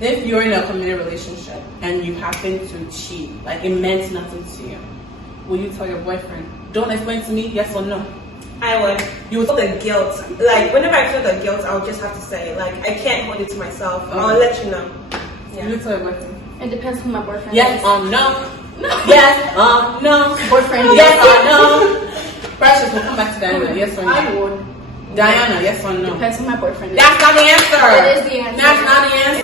if you're in a committed relationship and you happen to cheat, like it meant nothing to you, will you tell your boyfriend, don't explain to me, yes or no? I would. You would feel the guilt. Like, whenever I feel the guilt, I would just have to say, like, I can't hold it to myself. Okay. I'll let you know. Yeah. You tell your boyfriend. It depends who my boyfriend yes, is. No. Yes, no. Boyfriend, yes or no. Precious, we'll come back to Diana. Yes or no? I would. Diana, yes or no? Depends who my boyfriend is. That's not the answer. That is the answer. That's not the answer.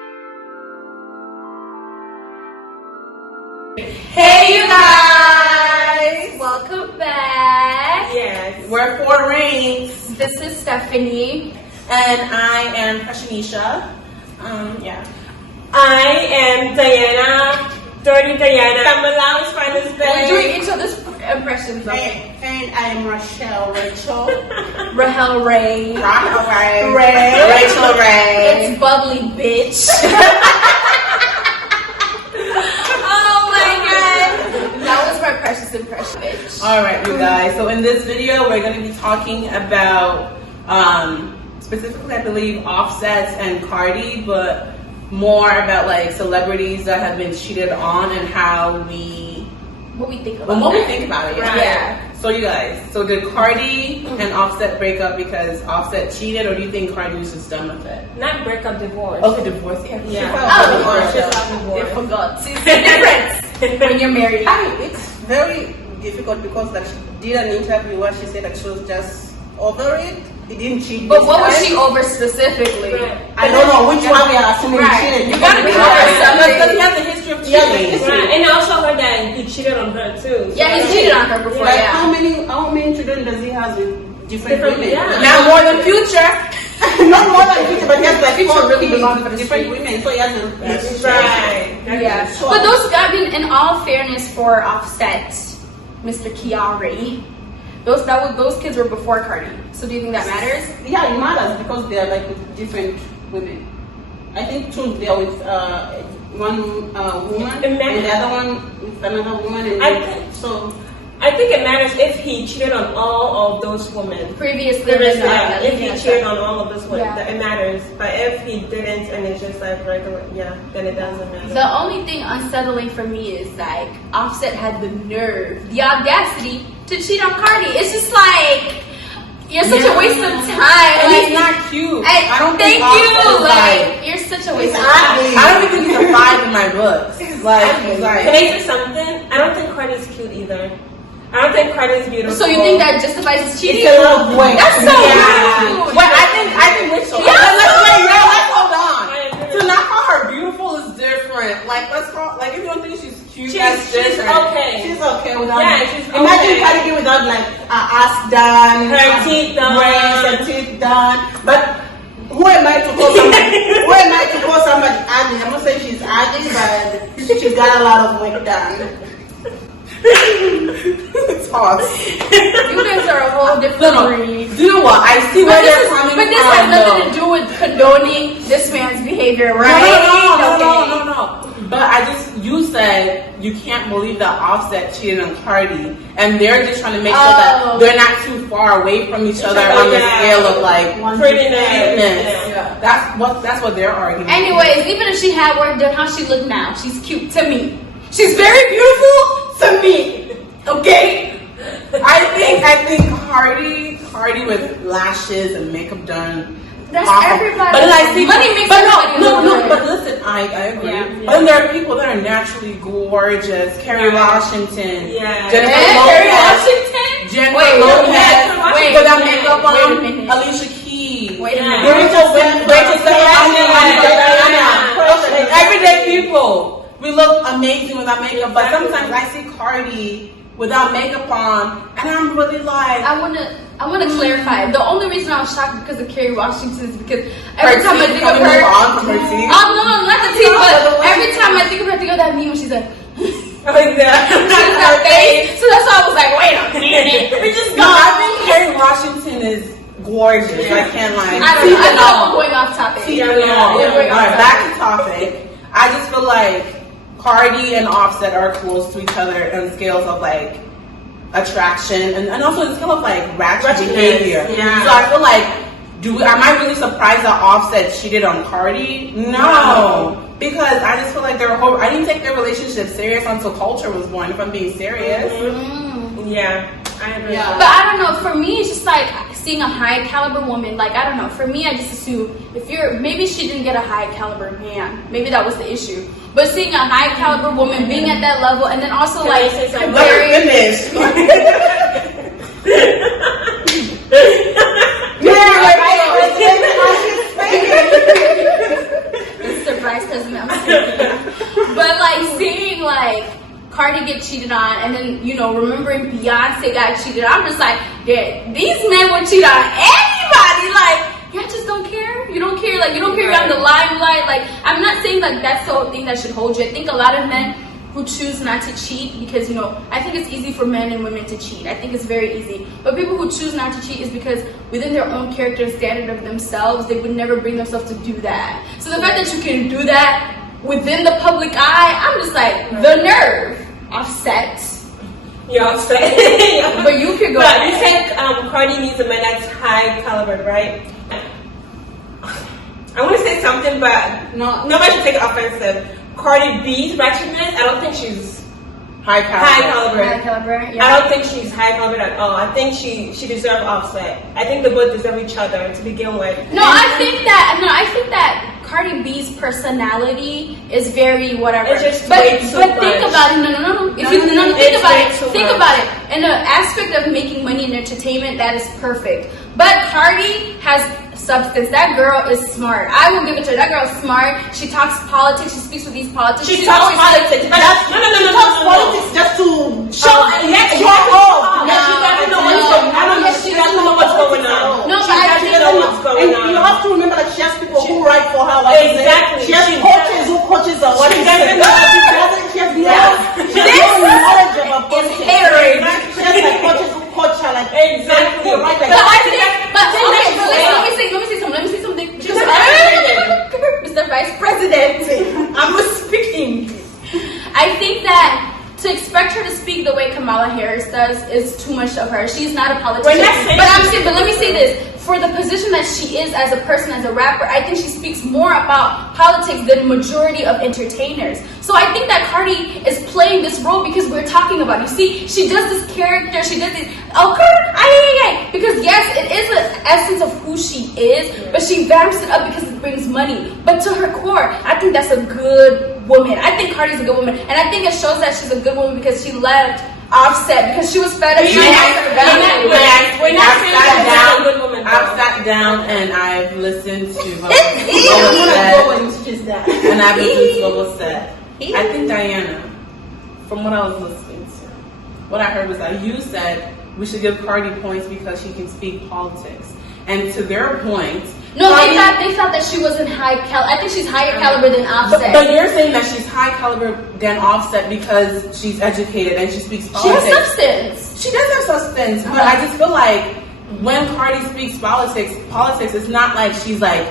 Hey, you guys! Welcome back. Yes. We're 4Reigns. This is Stephanie. And I am Prashnisha. Yeah. I am Diana. Dirty Diana. I'm Malawi's finest We're doing babe. each other's impressions. Okay. And I am Rachel. Rahel Ray. Rachel Ray. It's bubbly, bitch. Oh my god. That was my precious impression, bitch. Alright, you guys. So in this video, we're going to be talking about, specifically, I believe, Offsets and Cardi, but more about like celebrities that have been cheated on and how what we think about what we think about it. Right. Yeah. So you guys, so did Cardi and Offset break up because Offset cheated, or do you think Cardi was just done with it? Not break up, divorce. Okay, divorce. Yeah. I forgot. See, it's the difference when you're married. It's very difficult because like she did an interview where she said that she was just over it. He didn't cheat. But what was she over specifically? Right. I don't know which one we are assuming he cheated. You gotta be over Because he something. has a history of cheating. Right. And I also heard that he cheated on her too. Yeah, he cheated on her before. Like Yeah. how many children does he have with different women? Yeah. Now more than Future. Not more than 50, but he has like Future 4 really kids belongs to with the different street. women. So he has a Right. Yeah. But those, I mean, in all fairness for Offset, Mr. Kiari, those kids were before Cardi. So do you think that matters? Yeah, it matters because they are like with different women. I think two they are with one woman and the other one with another woman. And I think it matters if he cheated on all of those women. Previously, Yeah, if he cheated on all of those women, Yeah. it matters. But if he didn't and it's just like regular, yeah, then it doesn't matter. The only thing unsettling for me is like Offset had the nerve, the audacity to cheat on Cardi. It's just like you're such a waste of time. And Like, he's not cute. I don't think Offset you. is Like you're such a waste of time. I don't even think he's a 5 in my books. Like, Can I say something? I don't think Cardi's cute either. I don't think Cardi's beautiful. So you think that justifies his cheating? it's a little boy. That's so rude. But I think Rachel. Yeah. Let's hold on. To not call her beautiful is different. Like let's call if you don't think she's cute, that's she's different. okay. She's okay without. Yeah, she's Imagine okay. Cardi B without like ass done, Her teeth done. braids, her teeth done. But who am I to call somebody? Who am I to call somebody ugly? I'm not saying she's ugly, but she's got a lot of work done. It's hard. You guys are a whole different breed. Do you know what? I see where they're coming But this from. has nothing to do with condoning this man's behavior, right? No. But you said you can't believe that Offset cheated on Cardi, and they're just trying to make sure that they're not too far away from each other on the scale of like prettiness. Yeah. That's what they're arguing. Anyways, even if she had work done, how she look now? She's cute to me. She's very beautiful to me. Okay? I think Cardi with lashes and makeup done. That's awful. everybody. But like, see, money makes but everybody look no. good. But listen, I agree. Yeah. But then there are people that are naturally gorgeous. Kerry Washington. Yeah. Jennifer Kerry Lopez. Washington? Jennifer Wait, Lopez. wait, With that wait, makeup wait a on. minute. Alicia Keys. Wait a minute. Rachel everyday people. We look amazing without makeup, but sometimes I see Cardi without makeup on, and I'm really like, I wanna clarify. The only reason I was shocked because of Kerry Washington is because every time I think of her, on from her teeth. no, not the teeth, but every time I think of her, I think of that meme when she's like, Like that. she's her face. So that's why I was like, wait a minute. No, I think Kerry Washington is gorgeous. I can't lie. I know I'm going off topic. Alright, back to topic. I just feel like Cardi and Offset are close to each other on scales of like attraction and also the scale of like ratchet behavior. Yeah. So I feel like am I really surprised that Offset cheated on Cardi? No. because I just feel like I didn't take their relationship serious until Culture was born. If I'm being serious, yeah, I agree. Yeah. But I don't know. For me, it's just like seeing a high caliber woman. Like I don't know. For me, I just assume maybe she didn't get a high caliber man. Maybe that was the issue. But seeing a high caliber woman being at that level, and then also like comparing. Surprise, cousin. I'm kidding. But like seeing like Cardi get cheated on, and then remembering Beyonce got cheated on, I'm just like, yeah, these men would cheat on anybody. Like y'all just don't care. You don't care. Like you don't care around the limelight. Like I'm not saying like that's the whole thing that should hold you. I think a lot of men who choose not to cheat because I think it's easy for men and women to cheat. I think it's very easy. But people who choose not to cheat is because within their own character and standard of themselves, they would never bring themselves to do that. So the fact that you can do that within the public eye, I'm just like, the nerve. Offset. You're offset. But you could go. But you think Cardi needs a man that's high caliber, right? I want to say something, but nobody should take it offensive. Cardi B's ratchetness, I don't think she's high caliber. High caliber, yeah. I don't think she's high caliber at all. I think she deserves Offset. I think they both deserve each other to begin with. I think that Cardi B's personality is very whatever. It's just but way too think much. about it. Think about it. In the aspect of making money and entertainment, that is perfect. But Cardi has substance. That girl is smart. I will give it to her. That girl is smart. She talks politics. She speaks with these politics. She talks politics. But politics just to show off. She doesn't know what's going on. She doesn't know what's going on. No, she doesn't know what's going on. And you have to remember that she has people who write for her. Exactly. She has coaches who coaches her. She doesn't know. She has no knowledge about politics. She has like coaches who coach her. Like exactly. Right. But let me say something. Mr. Vice President, I'm speaking. I think that to expect her to speak the way Kamala Harris does is too much of her. She's not a politician. But let me say this. For the position that she is as a person, as a rapper, I think she speaks more about politics than majority of entertainers. So I think that Cardi is playing this role because we're talking about it. You see, she does this character, she does this, because yes, it is the essence of who she is, but she vamps it up because it brings money. But to her core, I think that's a good woman. I think Cardi's a good woman, and I think it shows that she's a good woman because she left Offset because she was fed up. I've sat down and I've listened to what was said. I think Diana, from what I was listening to, what I heard was that you said we should give Cardi points because she can speak politics. And to their point, no, they thought that she wasn't high caliber. I think she's higher caliber than Offset. But you're saying that she's high caliber than Offset because she's educated and she speaks politics. She has substance. She does have substance, but I just feel like when Cardi speaks politics, it's not like she's like,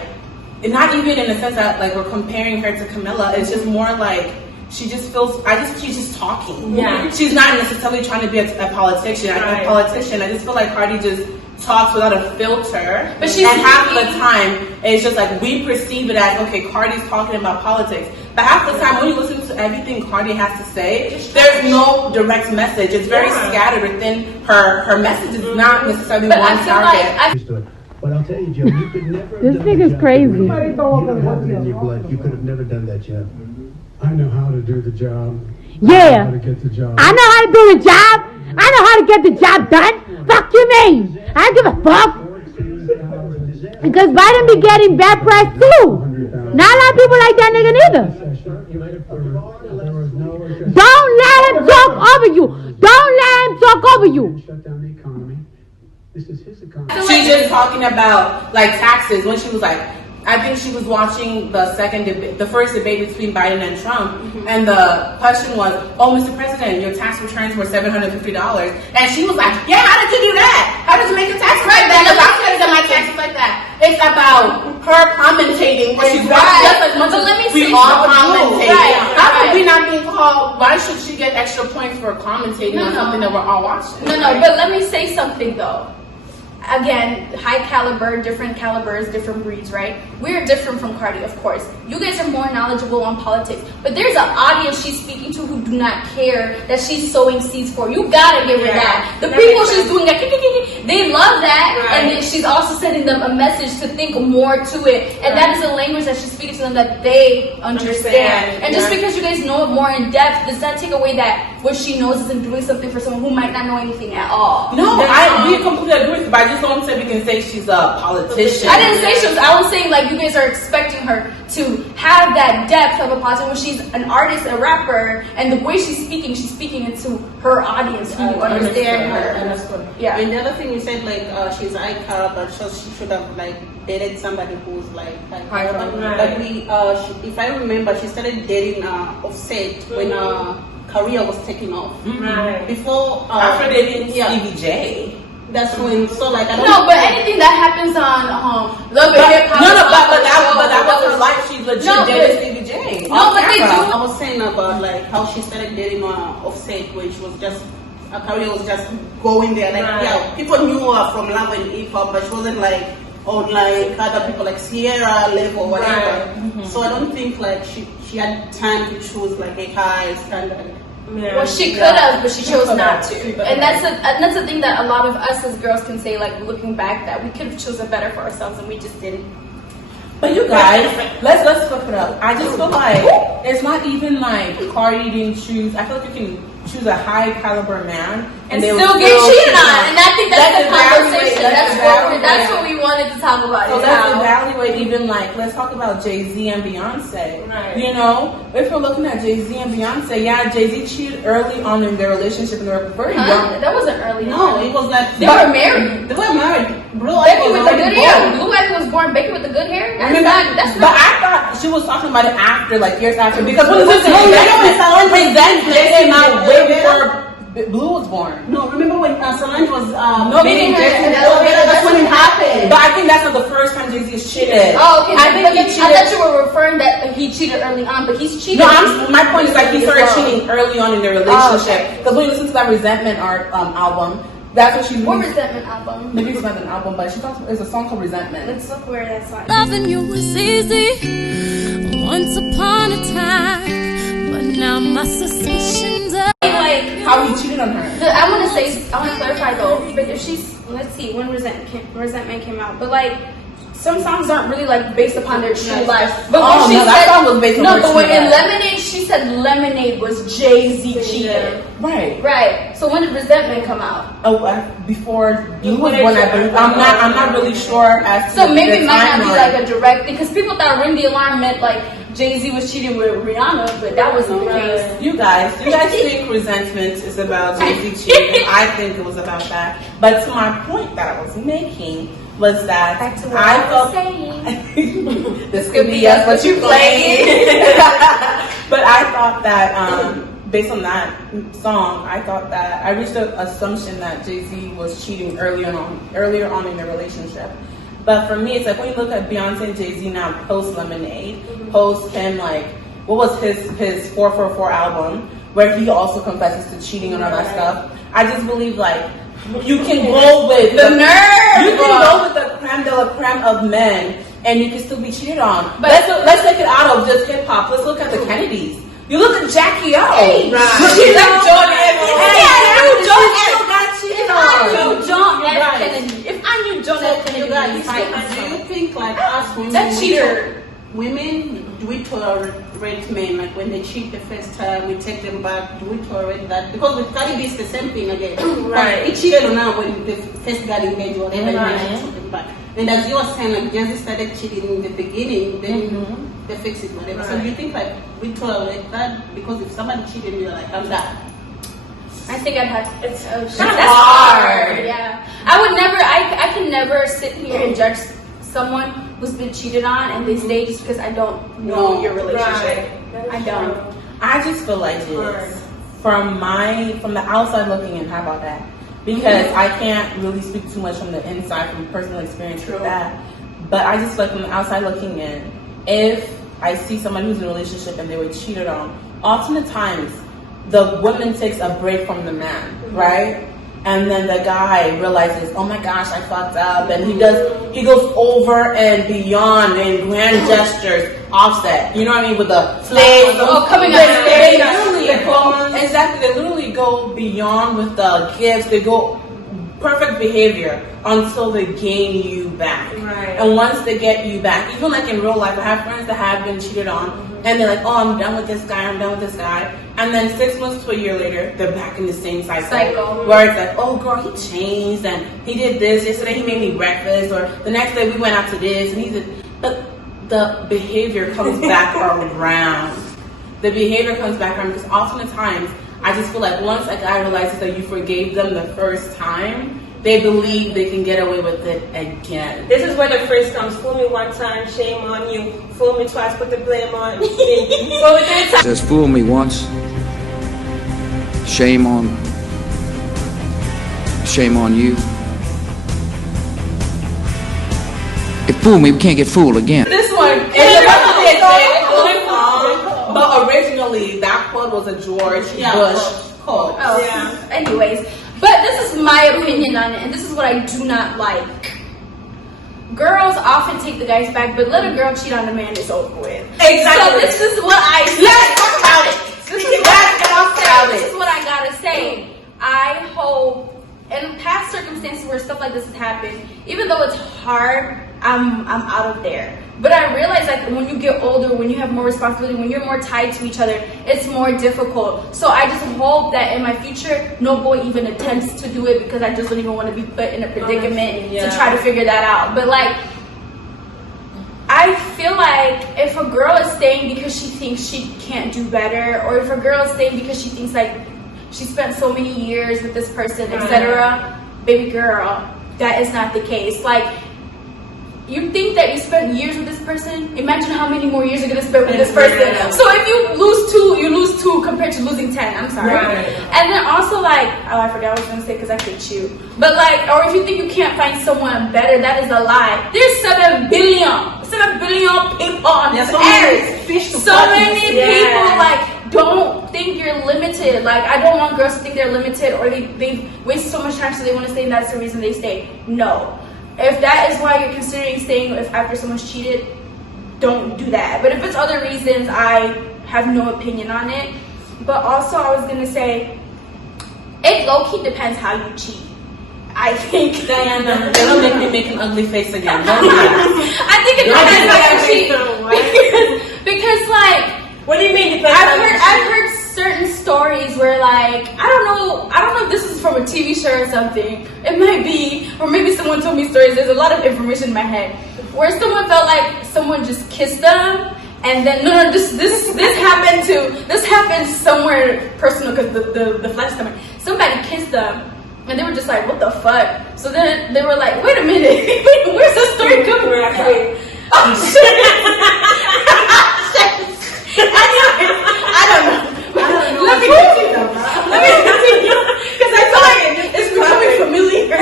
not even in the sense that like we're comparing her to Camilla. It's just more like she just feels. She's just talking. Yeah. She's not necessarily trying to be a politician. Right. A politician. I just feel like Cardi just talks without a filter. But she's half of the time it's just like we perceive it as okay, Cardi's talking about politics. But half the time when you listen to everything Cardi has to say, there's no direct message. It's very scattered within her message. Is not necessarily one target. But I'll tell you, Joe, you could never. This nigga's crazy. You don't have it in your blood. You could have never done that, Joe. I know how to do the job. Yeah. I know how to get the job. I know how to do the job. I know how to get the job done. Fuck you mean? I don't give a fuck. Because Biden be getting bad press too. Not a lot of people like that nigga neither. Don't let him talk over you. Don't let him talk over you. Shut down the economy. This is his economy. She's just talking about like taxes when she was like, I think she was watching the first debate between Biden and Trump, and the question was, "Oh, Mr. President, your tax returns were $750," and she was like, "Yeah, how did you do that? How did you make a tax like that? Because I'm going to my taxes like that." It's about her commentating. She's just as much as we all commentate. How could we not be called? Why should she get extra points for commentating on something that we're all watching? No, but let me say something though. again, high caliber, different calibers, different breeds, right? We're different from Cardi, of course. You guys are more knowledgeable on politics, but there's an audience she's speaking to who do not care that she's sowing seeds for. You gotta give her that. The people she's doing that, they love that, and then she's also sending them a message to think more to it, and that is a language that she's speaking to them that they understand. And just because you guys know it more in depth does not take away that what she knows isn't doing something for someone who might not know anything at all. No, we completely agree with you, but I just don't say we can say she's a politician. I didn't say she was. I was saying like you guys are expecting her to have that depth of a politician when she's an artist, a rapper, and the way she's speaking into her audience who understand her. Yeah. And the other thing you said, like she's high caliber, but she should have like dated somebody who's like high caliber. Like if I remember, she started dating Offset when career was taking off. Before after dating Stevie J. That's when, so like I don't know. But anything that happens on Love and Hip Hop. But that was her life. She's legit dating Stevie J. No, but they do. I was saying about like how she started dating Offset, which was just her career was just going there. Like people knew her from Love and Hip Hop, but she wasn't like like other people like Sierra Level or whatever. So I don't think like she had time to choose like a high standard. Yeah. Well, she could have, but she chose not to. And that's the thing that a lot of us as girls can say, like looking back, that we could have chosen better for ourselves and we just didn't. But you guys, let's flip it up. I just feel like it's not even like Cardi didn't choose. I feel like you can choose a high caliber man and still get cheated on. And I think that's the conversation. That's what we wanted to talk about. So let's evaluate even like, let's talk about Jay-Z and Beyonce. Right. You know, if we're looking at Jay-Z and Beyonce, yeah, Jay-Z cheated early on in their relationship and they were very young. That wasn't early. No, it was like they were married. They were married. Baby with the good hair. Blue Ivy was born. Baby with the good hair. That's but I thought she was talking about it after, like years after, because when then came out way before Blue was born. No, remember when Solange was meeting her in the elevator? That's when it happened. But I think that's not the first time Jay-Z has cheated. Oh, okay. I thought you were referring that he cheated early on, but he's cheated. No, my point is like he started cheating early on in their relationship. Because when you listen to that Resentment album, that's what she. What Resentment album? Maybe it's not an album, but she talks. It's a song called Resentment. Let's look where that's on. Loving you was easy once upon a time, but now my suspicions are like how he cheated on her. I want to clarify though. But if she's, let's see when Resentment came out, but like. Some songs aren't really like based upon their true life. But when she said that song was based on her but true in life. Lemonade, she said Lemonade was Jay-Z cheated. Right. So when did Resentment come out? Oh, before Blue was born, I believe. I'm not really sure as to so maybe it might not be timeline. like a direct, because people thought Ring the Alarm meant like Jay-Z was cheating with Rihanna, but that wasn't the case. You guys think Resentment is about Jay-Z cheating? I think it was about that. But to my point that I was making was that I felt this could be us, but you playing. But I thought that based on that song, I thought that I reached an assumption that Jay-Z was cheating earlier on in their relationship. But for me, it's like when you look at Beyonce and Jay-Z now post Lemonade, post him like what was his 444 album where he also confesses to cheating and all that stuff. I just believe like. You can go with the nerve. You can go with the creme de la creme of men, and you can still be cheated on. But let's take it out of just hip hop. Let's look at the Kennedys. You look at Jackie O. Hey, she's like John F. If I knew John F. Kennedy, do you think like us women? That cheater. Women, do we tolerate men? Like when they cheat the first time, we take them back. Do we tolerate that? Because with Cardi B, it's the same thing again. Right. He cheated on her when they first got engaged or whatever. And took them back. And as you were saying, like Jay-Z started cheating in the beginning, then they fix it, whatever. So do you think like we tolerate that? Because if somebody cheated, we're like, I'm done. I think I'd have. It's that's hard. Yeah. I would never. I can never sit here and judge someone who's been cheated on and they stay just because I don't know your relationship. I don't. I just feel like this from the outside looking in. How about that? Because I can't really speak too much from the inside from personal experience with that. But I just feel like from the outside looking in, if I see someone who's in a relationship and they were cheated on, oftentimes the woman takes a break from the man, right? and then the guy realizes, oh my gosh, I fucked up, and he goes over and beyond in grand gestures. Offset, you know what I mean, with the flags, coming they literally go beyond with the gifts. They go perfect behavior until they gain you back. Right. And once they get you back, even like in real life, I have friends that have been cheated on, and they're like, oh, I'm done with this guy, and then 6 months to a year later, they're back in the same cycle. Where it's like, oh girl, he changed, and he did this, yesterday he made me breakfast, or the next day we went out to this, and he did, but the behavior comes back around. The behavior comes back around, because oftentimes, I just feel like once a guy realizes that you forgave them the first time, they believe they can get away with it again. This is where the phrase comes: fool me one time, shame on you. Fool me twice, put the blame on me. Fool me 3 times. Says fool me once, shame on you. If fool me, we can't get fooled again. This one is about to be a song, but originally that quote was a George Bush quote. Anyways, but this is my opinion on it, and this is what I do not like. Girls often take the guys back, but let a girl cheat on a man, it's over with. Exactly. So this is what I say. Let's talk about it. This is what I gotta say. I hope, in past circumstances where stuff like this has happened, even though it's hard, I'm out of there. But I realize that when you get older, when you have more responsibility, when you're more tied to each other, it's more difficult. So I just hope that in my future, no boy even attempts to do it, because I just don't even want to be put in a predicament to try to figure that out. But like, I feel like if a girl is staying because she thinks she can't do better, or if a girl is staying because she thinks like she spent so many years with this person, etc., baby girl, that is not the case. Like, you think that you spent years with this person? Imagine how many more years you're gonna spend with this person. So if you lose 2, you lose 2 compared to losing 10. I'm sorry. Right. And then also like, oh, I forgot what I was gonna say because I hate you. But like, or if you think you can't find someone better, that is a lie. There's 7 billion people on this earth. So many people like don't think you're limited. Like, I don't want girls to think they're limited, or they waste so much time so they want to stay, and that's the reason they stay. No. If that is why you're considering staying, if after someone's cheated, don't do that. But if it's other reasons, I have no opinion on it. But also, I was gonna say, it low-key depends how you cheat. I think Diana, don't make me make an ugly face again. I think it depends how you cheat. Because like, what do you mean? I've heard certain stories where like, I don't know if this is from a TV show or something. It might be, or maybe someone told me stories. There's a lot of information in my head where someone felt like someone just kissed them, and then this happened somewhere personal, because the flash somewhere. Somebody kissed them, and they were just like, what the fuck? So then they were like, wait a minute, where's the story coming from? Oh shit! I don't know. Let me continue, because I feel like it's becoming familiar.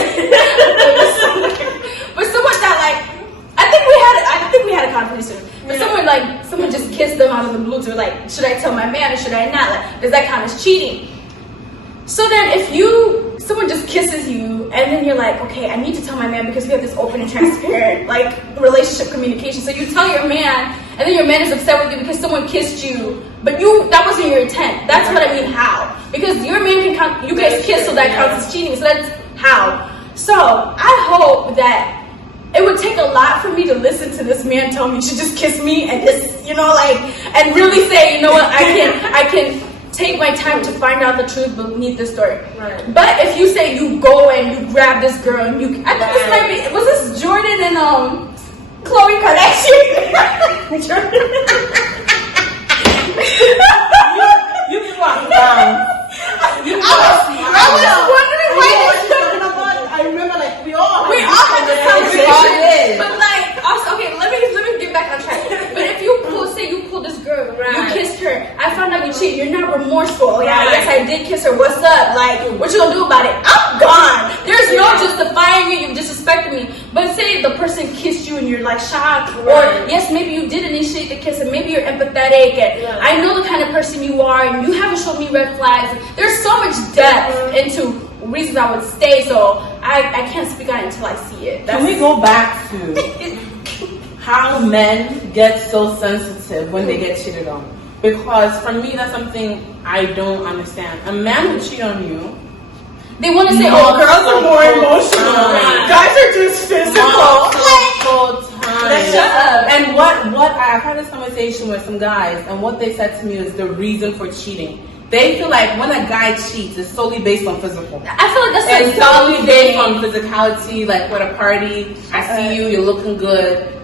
But someone that like, I think we had a conversation. But someone just kissed them out of the blue. To like, should I tell my man or should I not? Like, does that count as cheating? So then if someone just kisses you, and then you're like, okay, I need to tell my man because we have this open and transparent like relationship communication. So you tell your man, and then your man is upset with you because someone kissed you, but that wasn't your intent. That's what I mean, how? Because your man can count, you guys kiss, so that counts as cheating. So that's how. So I hope that it would take a lot for me to listen to this man tell me you should just kiss me and just, and really say, you know what, I can take my time to find out the truth beneath the story. Right. But if you say you go and you grab this girl and I think this might be, was this Jordan and Khloe Kardashian? You can walk down. I was wondering why this talking about. I remember like we all had this conversation. But like, also, okay, let me get back on track. But if you pull this girl, you kissed her, I found out you cheated, you're not remorseful. Oh, yeah, yes, I did kiss her. What's up? Like, what you gonna do about it? I'm gone. There's no justifying you. You disrespected me. But say the person kissed you and you're like shocked, or yes, maybe you did initiate the kiss and maybe you're empathetic and I know the kind of person you are and you haven't shown me red flags. There's so much depth into reasons I would stay, so I can't speak on it until I see it. Can we go back to how men get so sensitive when they get cheated on? Because for me, that's something I don't understand. A man would cheat on you. They want to say, girls are more emotional. Guys are just physical. Shut up. And what I've had this conversation with some guys, and what they said to me is the reason for cheating. They feel like when a guy cheats, it's solely based on physical. I feel like that's it's solely based on physicality. Like, we're at a party, I see you, you're looking good.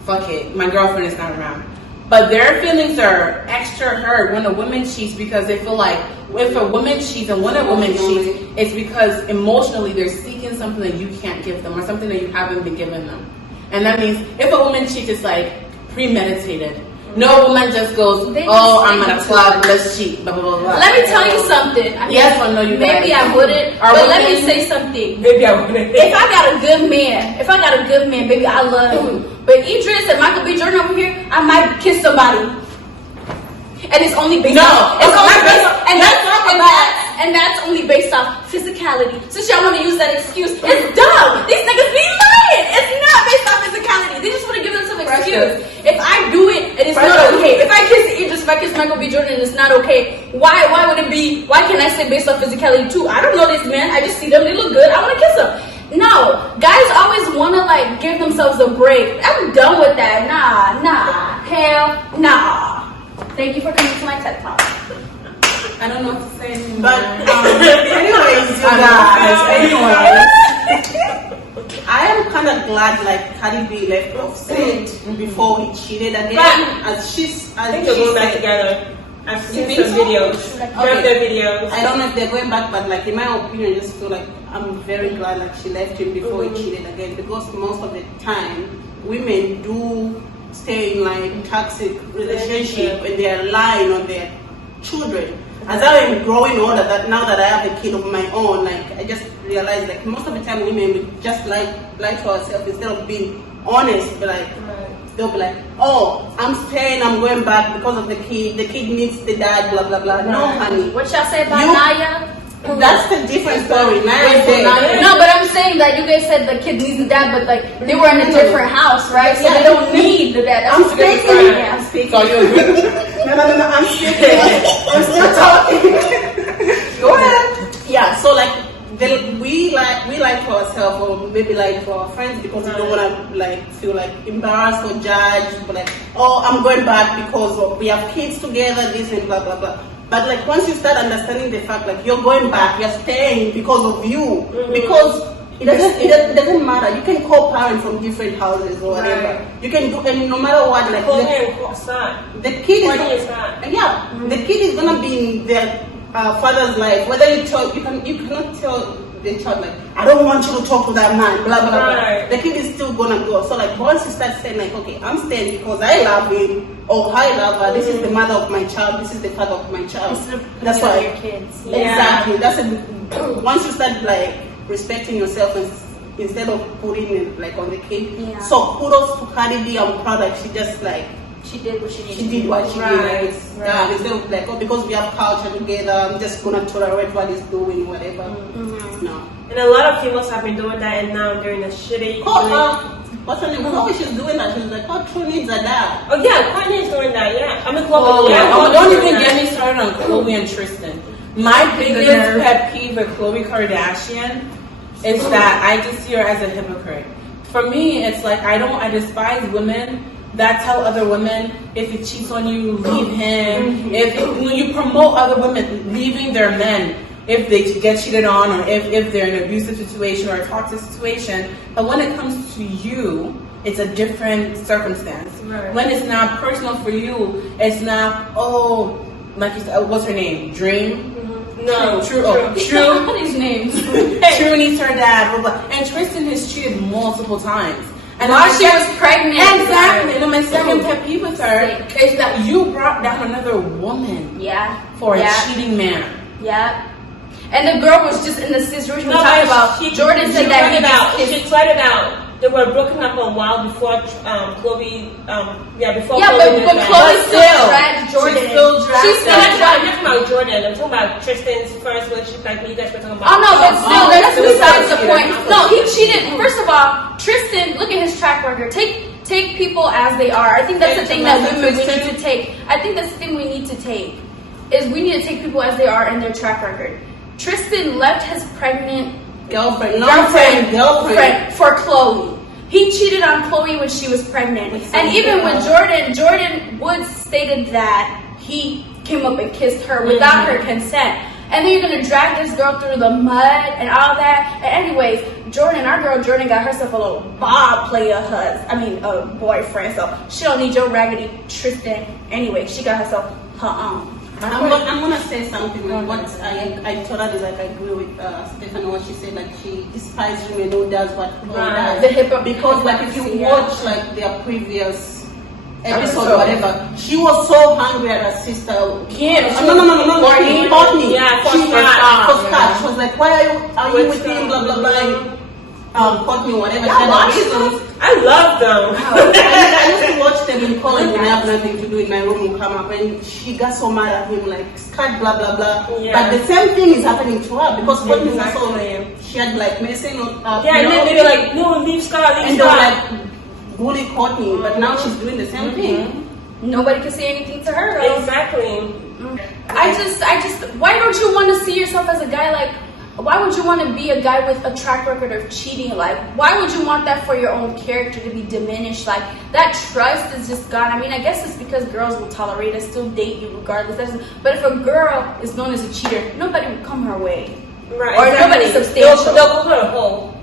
Fuck it, my girlfriend is not around. But their feelings are extra hurt when a woman cheats because they feel like if a woman cheats and when a woman cheats, it's because emotionally they're seeking something that you can't give them or something that you haven't been given them. And that means if a woman cheats, it's like premeditated. No woman just goes, I'm at a club, let's cheat, blah, blah, blah, blah. Let me tell you something. Yes or no, you guys? Maybe I wouldn't, but let me say something. Maybe I wouldn't. If I got a good man, baby, I love him. But Idris and Michael B. Jordan over here, I might kiss somebody. And it's only based off. It's only based off. And that's only based off physicality. Since y'all want to use that excuse, it's dumb. These niggas be lying. It's not based off physicality. They just want to give them some excuse. If I do it and it's not okay, if I kiss Idris, if I kiss Michael B. Jordan and it's not okay, why would it be? Why can't I say based off physicality too? I don't know this man. I just see them. They look good. I want to kiss them. No, guys always want to like give themselves a break. I'm done with that. Nah, hell nah. Thank you for coming to my TED Talk. I don't know what to say anymore. But anyways, you guys, I am kind of glad like Cardi B left Offset before he cheated again. I think they're going back together. I've seen some videos. Their videos. I don't know if they're going back, but like in my opinion, I just feel like I'm very glad like she left him before he cheated again, because most of the time women do stay in like toxic relationship and they are lying on their children. As I am growing older, that now that I have a kid of my own, like I just realized like most of the time women would just lie to ourselves instead of being honest. But like they'll be like, oh, I'm staying, I'm going back because of the kid needs the dad, blah blah blah. No, honey. What y'all say about Naya? That's a different story. No, but I'm saying that you guys said the kid needs the dad, but like they were in a different house, right? So they don't need the dad. That's what you're saying. I'm speaking. So you agree? No, I'm speaking. I'm still talking. Go ahead. Yeah. So like we like for ourselves, or maybe like for our friends, because we don't want to like feel like embarrassed or judged. But like, oh, I'm going back because we have kids together, this and blah blah blah. But like once you start understanding the fact like you're going back, you're staying because of you, because it doesn't matter. You can co-parent from different houses or whatever. You can do, and no matter what, like the kid is gonna be in their father's life. Whether you cannot tell the child like, I don't want you to talk to that man, blah blah blah. The kid is still gonna go. So like once you start saying like, okay, I'm staying because I love him, or I love her. This is the mother of my child. This is the father of my child. That's why your kids. Exactly. That's once you start like respecting yourself instead of putting it like on the kid. Yeah. So kudos to Cardi B. I'm proud that she just like she did what she needed. She did what she did. Instead of like, oh, because we have culture together, I'm just gonna tolerate what he's doing, whatever. No. And a lot of females have been doing that, and now during the shitty. What's her name? Chloe, she's doing that. She's like, oh, True needs a dad. Oh yeah, Courtney is doing that. Yeah, I mean, Chloe. Don't even get me started on Chloe and Tristan. My biggest pet peeve with Khloe Kardashian is that I just see her as a hypocrite. For me, it's like I despise women that tell other women if he cheats on you, leave him. When you promote other women leaving their men if they get cheated on, or if they're in an abusive situation or a toxic situation, but when it comes to you, it's a different circumstance. Right. When it's not personal for you, it's not, oh, like you said, what's her name? Dream? No, True. All these names. True needs her dad, blah, blah. And Tristan has cheated multiple times. And while she was pregnant. Exactly. And my second pet peeve with her is that you brought down another woman for a cheating man. Yeah. And the girl was just in the situation we talked about. Jordan said that she tweeted out they were broken up a while before Chloe. Before. Yeah, Chloe but Chloe still dragged Jordan. She's still dragged. She's still I'm dragged. not talking about Jordan. I'm talking about Tristan's first relationship, like you guys were talking about. Oh no, but still, that's besides the point. cheated. No, he cheated. First of all, Tristan, look at his track record. Take people as they are. I think that's the thing that women we need to take. I think that's the thing we need to take. Is we need to take people as they are and their track record. Tristan left his pregnant girlfriend for Chloe. He cheated on Chloe when she was pregnant. And even with Jordan Woods stated that he came up and kissed her without her consent. And then you're gonna drag this girl through the mud and all that. And anyways, our girl Jordan got herself a little Bob player boyfriend. So she don't need your raggedy Tristan. Anyway, she got herself her own. I'm gonna say something. Like what I totally agree with Stephanie what she said. Like she despises women who does what does. The hypocrite. Because like if you watch like their previous episode or whatever, she was so hungry at her sister. No. She caught me. Yeah, she for was like, why are you with him? Blah blah blah. Caught me whatever. I love them. I used to watch them in college when I have nothing to do in my room and come up and she got so mad at him like scat blah blah blah. Yeah. But the same thing is happening to her because Courtney was Exactly. she had like messing up. Yeah, and then they were like, no, leave Scott, leave and they were Scott. like bully Courtney, but now she's doing the same thing. Nobody can say anything to her. Though. Exactly. I just, why don't you want to see yourself as a guy like? Why would you want to be a guy with a track record of cheating? Like, why would you want that for your own character to be diminished? Like, that trust is just gone. I mean, I guess it's because girls will tolerate us, still date you regardless. But if a girl is known as a cheater, nobody would come her way. Right. Or nobody substantial. They'll put her a hole.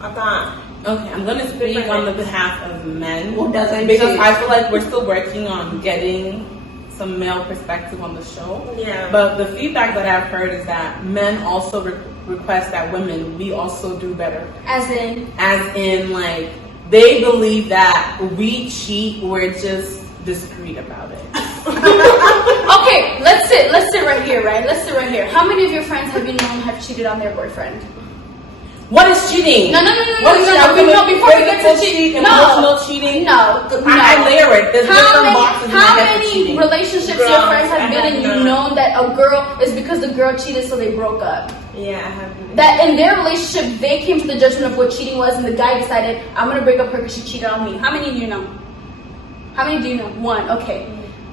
I thought. Okay, I'm gonna speak on the behalf of men Who doesn't because cheat? I feel like we're still working on getting some male perspective on the show. Yeah. But the feedback that I've heard is that men also request that women we also do better. As in, like they believe that we cheat, we're just discreet about it. okay, let's sit right here, right? Let's sit right here. How many of your friends have you known have cheated on their boyfriend? What is cheating? No. What is Before we get to cheating, emotional cheating. No. I layer it. There's different boxes. How many relationships your friends have been in? You known that a girl is because the girl cheated, so they broke up. Yeah, I have. That in their relationship, they came to the judgment of what cheating was, and the guy decided, I'm gonna break up her because she cheated on me. How many do you know? How many do you know? One. Okay.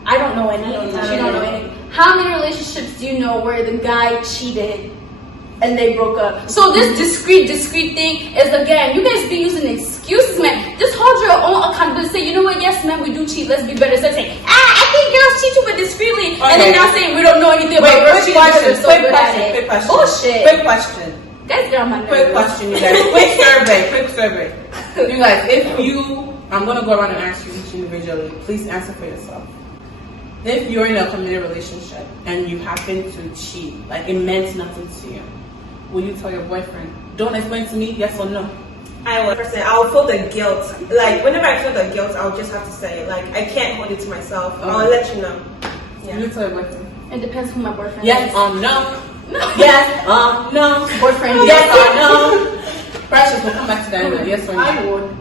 I don't know any. She don't know any. How many relationships do you know where the guy cheated and they broke up? So this discreet thing is, again, you guys be using excuses, man. Just hold your own accountability. Say, you know what? Yes, man, we do cheat. Let's be better. Instead of saying, I think girls cheat you, but discreetly, and then now saying we don't know anything about girls cheating because they're so good at it. Quick question. Bullshit. Quick question. Guys, get on my nerves. Quick question, you guys. Quick survey. You guys, I'm gonna go around and ask you each individually. Please answer for yourself. If you're in a committed relationship and you happen to cheat, like it meant nothing to you, will you tell your boyfriend? Don't explain to me, yes or no? I would I'll feel the guilt. Like whenever I feel the guilt, I'll just have to say, like, I can't hold it to myself. Okay. I'll let you know. Yeah. Will you tell your boyfriend? It depends who my boyfriend Yes is. no. Yes no. Boyfriend. Yes or no. Precious, we'll come back to Diana. Yes or no? I would.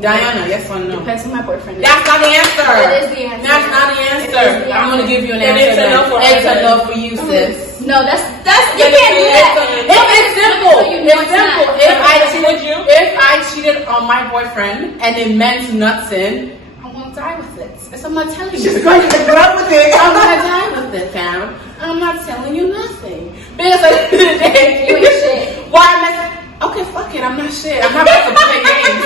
Diana, yes or no? Depends who my boyfriend is. That's not the answer. That is the answer. That's not the answer. I'm gonna give you an Then answer. it's a no for It's a her. no for you, sis. No, that's you can't do that. It's simple. It's simple. Would If I cheated on my boyfriend and it meant nothing, I won't die with it. So I'm not telling you. She's going to grab with it. I'm not dying with it, fam. I'm not telling you nothing. Because at the end of the day, You ain't shit. why am I? Okay, fuck it. I'm not shit. I'm not about to play games.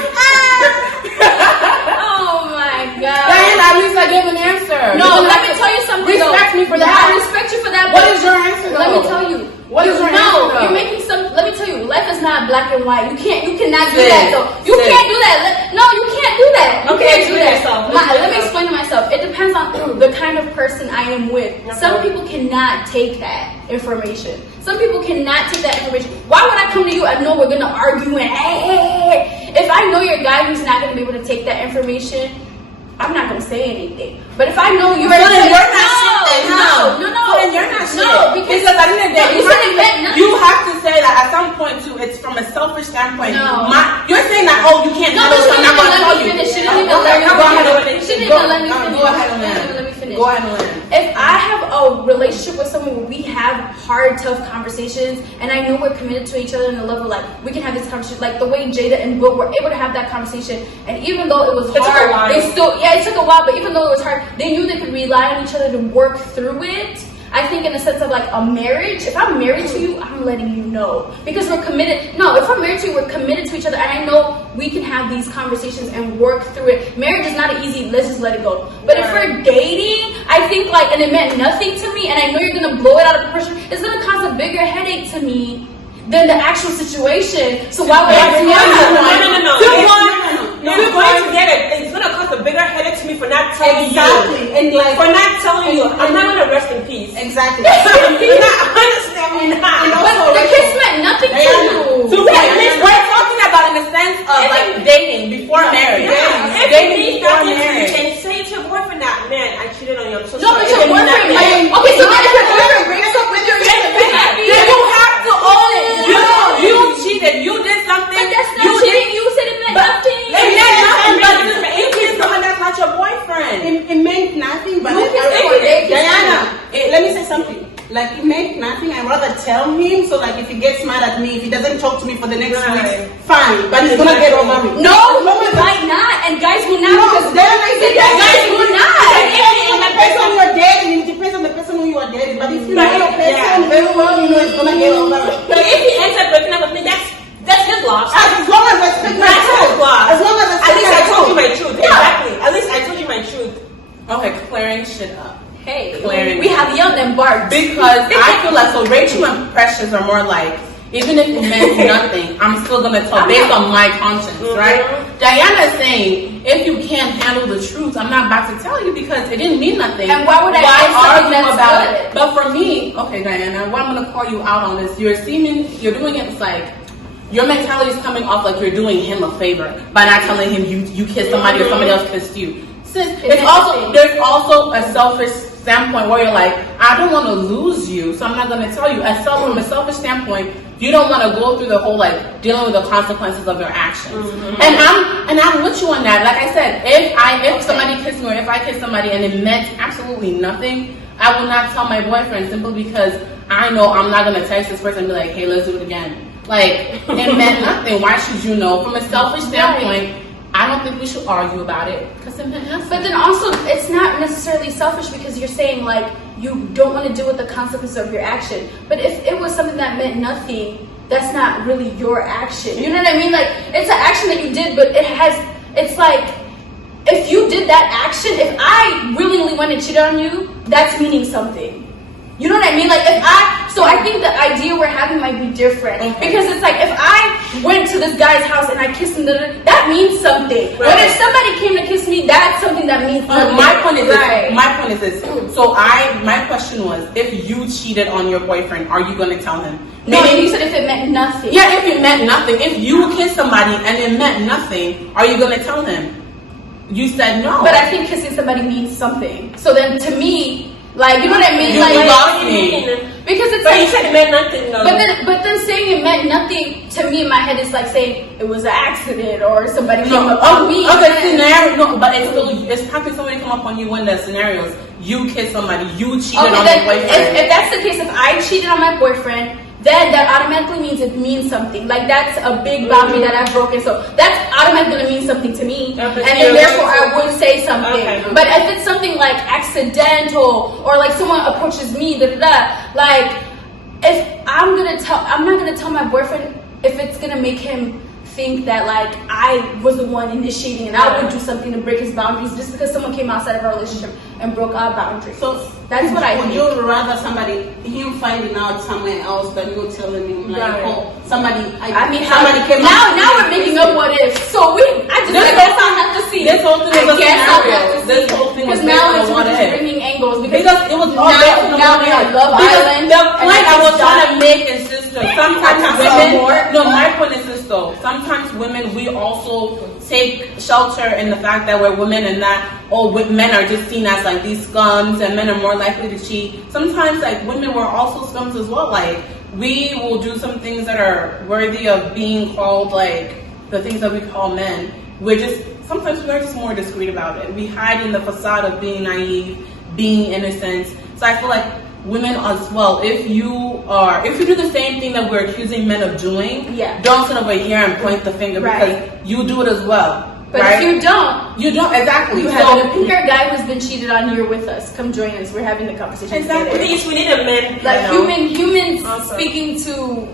Oh my god. Diana, at least I gave an answer. No, let me tell you something. Respect me for that. I respect you for that. What but is your answer? Let me though? tell you. What is your answer? No, though? you're making some. Let me tell you. Life is not black and white. You cannot do Sis, that. Though you sis. can't do that. No, you can't do that. You Okay, can't do explain that. yourself. Let me explain to myself. It depends on the kind of person I am with. Some people cannot take that information. Some people cannot take that information. Why would I come to you? I know we're gonna argue and hey. If I know you're a guy who's not gonna be able to take that information, I'm not gonna say anything. But if I know you're Well, then no, you're not shit then, huh? no, Well, then you're not shit. No, because at the end of the day, you said it meant nothing. you have to say that at some point too. It's from a selfish standpoint. No. You're saying that if I have a relationship with someone where we have hard, tough conversations, and I know we're committed to each other in the level like we can have this conversation, like the way Jada and Will were able to have that conversation, and even though it was hard, they still it took a while, but even though it was hard, they knew they could rely on each other to work through it. I think in the sense of like a marriage, if I'm married to you, I'm letting you know. Because we're committed. No, if we're married to you, we're committed to each other. And I know we can have these conversations and work through it. Marriage is not an easy, let's just let it go. But if we're dating, I think like, and it meant nothing to me, and I know you're going to blow it out of proportion, it's going to cause a bigger headache to me than the actual situation. So why would I bring it up? No, we're going to get it. It's gonna cost a bigger headache to me for not telling you. And like for not telling you, I'm not gonna rest in peace. Exactly. Honestly, I'm not. But the kiss meant nothing to you. We're talking about in the sense of like dating before marriage. Dating before marriage. And say to your boyfriend that, man, I cheated on you. I'm so sorry. But your boyfriend. Okay, so what if your boyfriend breaks up with your you have to own it. You cheated. You did something. But that's not cheating. You said it meant nothing. It means someone that's not your boyfriend. It meant nothing, but Diana, let me say something. Like it meant nothing. I'd rather tell him so like if he gets mad at me, if he doesn't talk to me for the next week, fine. But he's gonna get over it. No, he might not, and guys will not. No, guys will not. It depends on your dating. It depends on the person who you are dating. But if you know your person very well, you know it's gonna get over it. But if he ends up breaking up with me, that's his loss. As long as I speak my truth. As long as at least I told you my truth. Exactly. At least I told you my truth. Okay, clearing shit up. Hey, Clearing. we have young and Bart. Because I feel like, so Rachel and Precious are more like, even if it meant nothing, I'm still gonna tell based on my conscience, right? Diana's saying, if you can't handle the truth, I'm not about to tell you because it didn't mean nothing. And why would I argue about it? But for me, okay, Diana, what I'm gonna call you out on this, you're doing it, it's like, your mentality is coming off like you're doing him a favor by not telling him you kissed somebody or somebody else kissed you. There's also a selfish standpoint where you're like, I don't want to lose you, so I'm not going to tell you. From a selfish standpoint, you don't want to go through the whole like dealing with the consequences of your actions. And I'm with you on that. Like I said, if somebody kissed me or if I kissed somebody and it meant absolutely nothing, I will not tell my boyfriend simply because I know I'm not going to text this person and be like, hey, let's do it again. Like, it meant nothing. Why should you know? From a selfish standpoint, I don't think we should argue about it because it meant nothing. But then also, it's not necessarily selfish because you're saying like you don't want to deal with the consequences of your action. But if it was something that meant nothing, that's not really your action. You know what I mean? Like, it's an action that you did, but it's like, if you did that action, if I willingly went and cheated on you, that's meaning something. You know what I mean? Like so I think the idea we're having might be different. Because it's like, if I went to this guy's house and I kissed him, that means something. Right. But if somebody came to kiss me, that's something that means nothing. My point is this. So my question was, if you cheated on your boyfriend, are you going to tell him? No, you said if it meant nothing. Yeah, if it meant nothing. If you kissed somebody and it meant nothing, are you going to tell him? You said no. But I think kissing somebody means something. So then to me, like, you know what I mean? You lost me. Because it's but you said it meant nothing though. But then saying it meant nothing to me in my head is like saying it was an accident or somebody came up on me. Okay, scenario. No, but it's how can somebody come up on you when the scenarios you kissed somebody, you cheated on your boyfriend. If that's the case, if I cheated on my boyfriend, then that automatically means it means something. Like, that's a big boundary that I've broken. So that's automatically going to mean something to me. And then therefore I would say something. Okay. But if it's something like accidental or like someone approaches me, like, if I'm not going to tell my boyfriend if it's going to make him think that like I was the one initiating and I would do something to break his boundaries just because someone came outside of our relationship and broke our boundaries. So that's what I think. Would you rather him finding out somewhere else than you telling him like, oh, somebody came out? Now we're making up what if. So I guess I'll have to see. This whole thing was a This whole thing was now it's bringing angles because it was all now we have Love Island. The point I was trying to make is sister. Sometimes women. No, my point is this though. Sometimes women, we also take shelter in the fact that we're women and that men are just seen as like these scums and men are more likely to cheat. Sometimes like women were also scums as well. Like, we will do some things that are worthy of being called like the things that we call men. Sometimes we're just more discreet about it. We hide in the facade of being naive, being innocent. So I feel like women as well, if you do the same thing that we're accusing men of doing, don't sit over here and point the finger because you do it as well. But if you don't exactly. You have a bigger guy who's been cheated on here with us. Come join us. We're having the conversation. Exactly. We need a man. Like human beings speaking to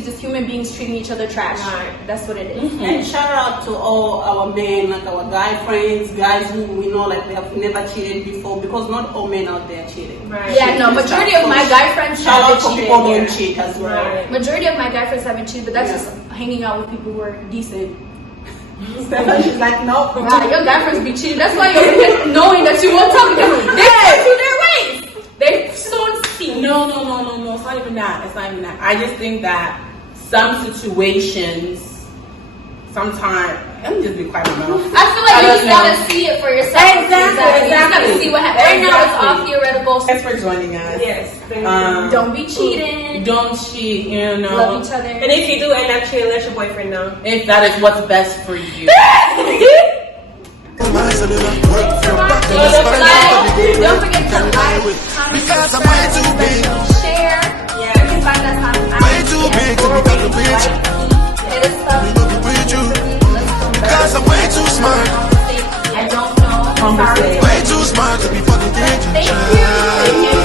just human beings treating each other trash. That's what it is. And shout out to all our men, like our guy friends, guys who we know like they have never cheated before, because not all men out there cheating. Yeah, no, majority of my guy friends haven't cheated. People don't cheat as well. Majority of my guy friends haven't cheated, but that's just hanging out with people who are decent. She's like, no. Wow, your guy friends be cheating. That's why you're here knowing that you won't talk to them. They go through their ways. They soon see. No. It's not even that. I just think that some situations, sometimes, let me just be quiet about it. I feel like you just gotta see it for yourself. Exactly. You just gotta see what happens. Right now it's all theoretical. Thanks for joining us. Yes. Don't be cheating. Don't cheat, you know. Love each other. And if you do end up cheating, let your boyfriend know. If that is what's best for you. Don't forget to like, comment, subscribe, share. You can find us on iTunes. Hit us up. Because I'm way too smart. I don't know. Sorry. Way too smart to be fucking dangerous. Thank you.